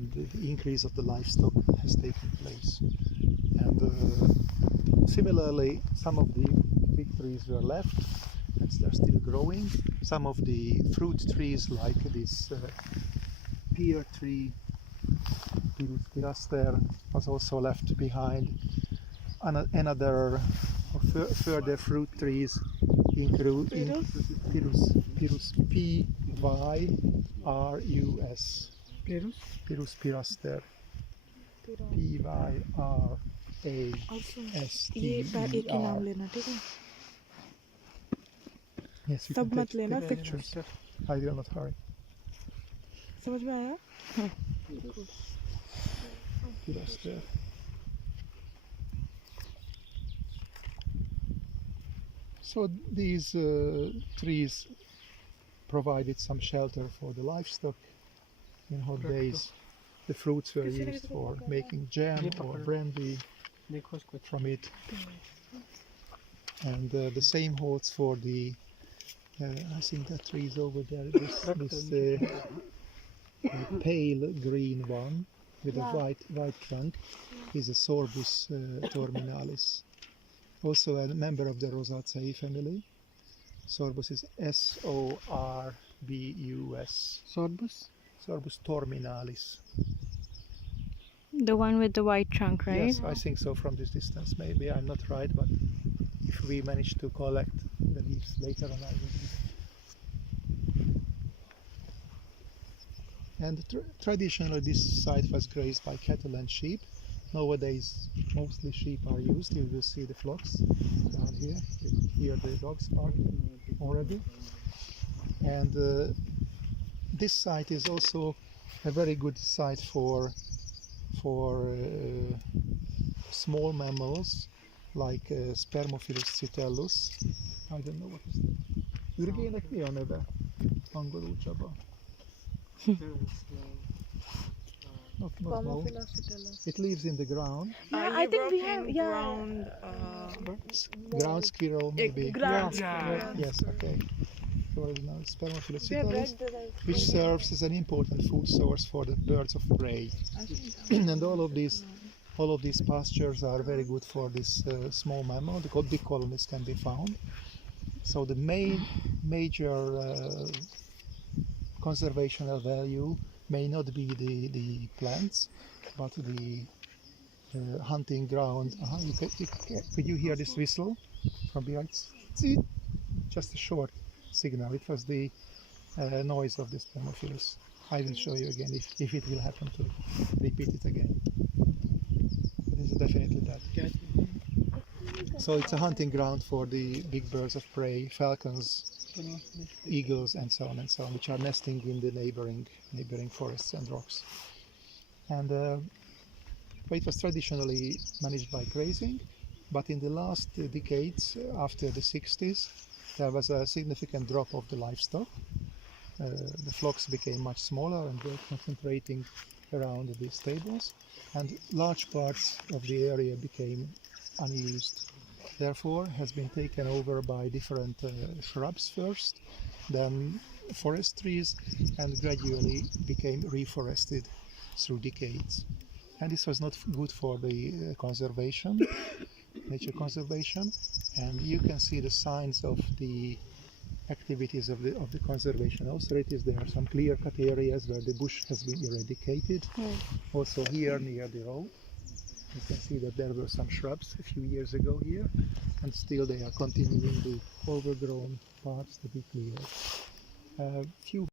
and the increase of the livestock has taken place. And similarly, some of the big trees were left and they're still growing. Some of the fruit trees, like this pear tree, Pyrus pilaster, was also left behind. Another further fruit trees include Pyrus, P-Y-R-U-S, Pyrus pilaster, P-Y-R-A-S-T-E-R. Yes, you सब can मत लेना, take pictures. I will not hurry. समझ में आया? Pilaster. So these trees provided some shelter for the livestock in hot days. The fruits were used for making jam or brandy from it. And the same holds for the, I think that tree is over there, this pale green one with a white trunk is a Sorbus terminalis. Also a member of the Rosaceae family. Sorbus is S-O-R-B-U-S. Sorbus terminalis. The one with the white trunk, right? Yes, I think so from this distance. Maybe I'm not right, but if we manage to collect the leaves later on, I will. And traditionally this site was grazed by cattle and sheep. Nowadays mostly sheep are used. You will see the flocks down here. You can hear the dogs barking already. And this site is also a very good site for small mammals like Spermophilus citellus. I don't know what is that. Ürgének mi a neve? Angolul, Csaba? Not known. It lives in the ground. Yeah, I think we have Ground squirrel, maybe. ground Yes, okay. Spermophilus citellus, which serves as an important food source for the birds of prey. And all of these pastures are very good for this small mammal. The big colonies can be found. So the major conservational value may not be the plants, but the hunting ground. Could you hear this whistle from behind? Just a short signal. It was the noise of the Spermophilus. I will show you again if it will happen to repeat it again. This is definitely that. So it's a hunting ground for the big birds of prey, falcons, eagles, and so on, which are nesting in the neighboring forests and rocks. And it was traditionally managed by grazing, but in the last decades, after the 60s, there was a significant drop of the livestock. The flocks became much smaller and were concentrating around the stables, and large parts of the area became unused. Therefore, has been taken over by different shrubs first, then forest trees, and gradually became reforested through decades. And this was not good for the conservation, nature conservation, and you can see the signs of the activities of the conservation authorities. There are some clear-cut areas where the bush has been eradicated. Also here near the road, you can see that there were some shrubs a few years ago here, and still they are continuing the overgrown parts to be cleared. Few